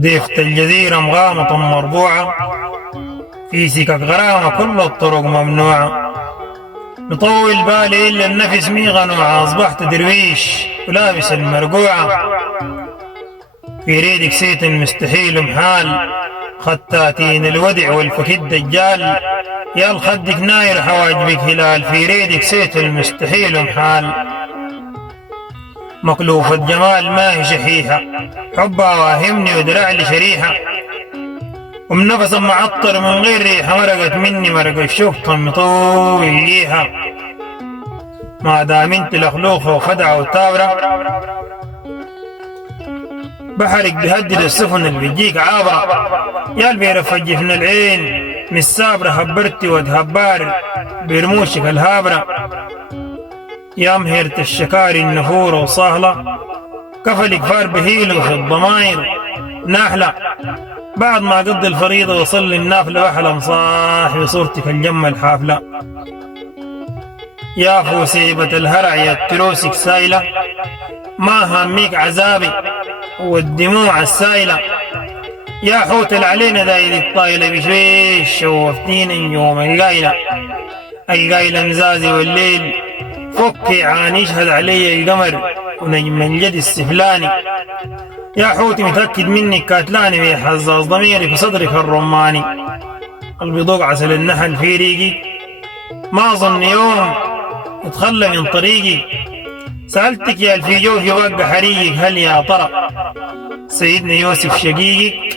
ضيفة الجزيرة مغامطة مربوعة، في سكك غرامة كل الطرق ممنوعة. بطول بالي إلا النفس مي غنوعة، أصبحت درويش ولابس المرقوعة. في ريدك سيت المستحيل محال، خطاتين الودع والفك الدجال. يا الخدك ناير حواجبك هلال، في ريدك سيت المستحيل محال. مقلوفة جمال ما هي شحيحة، حبها واهمني ودرع لي شريحة. ومن نفس معطر من غير ريحة، مرقت مني مرق الشوق مطول ليها. ما دام انت لخلوخة وخدعة وتابرة، بحرك بهدد السفن اللي بيجيك عابرة. يا اللي بيرفج من العين من السابرة، هبرتي وتهبار برموشك الهابرة. يا مهرة الشكاري النفورة وصاهلة، كفلك فار بهيل في الضماير ناحلة. بعد ما قضي الفريضة وصلي النافلة، وحلم صاحي صورتك الجمة الحافلة. يا فوسيبة الهرع يا التروسك سايلة، ما هاميك عذابي والدموع السايلة. يا حوت العلينا دايد الطايلة، بشويش شوفتين نجوم القايلة. القايلة مزازي والليل فكي عان يشهد علي القمر ونجم الجد السفلاني. يا حوتي متأكد منك كاتلاني، بيحزاز ضميري في صدرك الرماني. قلبي ضوق عسل النحل في ريقي، ما أظن يوم اتخلى من طريقي. سألتك يا الفيجو في وقع حريقك، هل يا ترى سيدنا يوسف شقيقي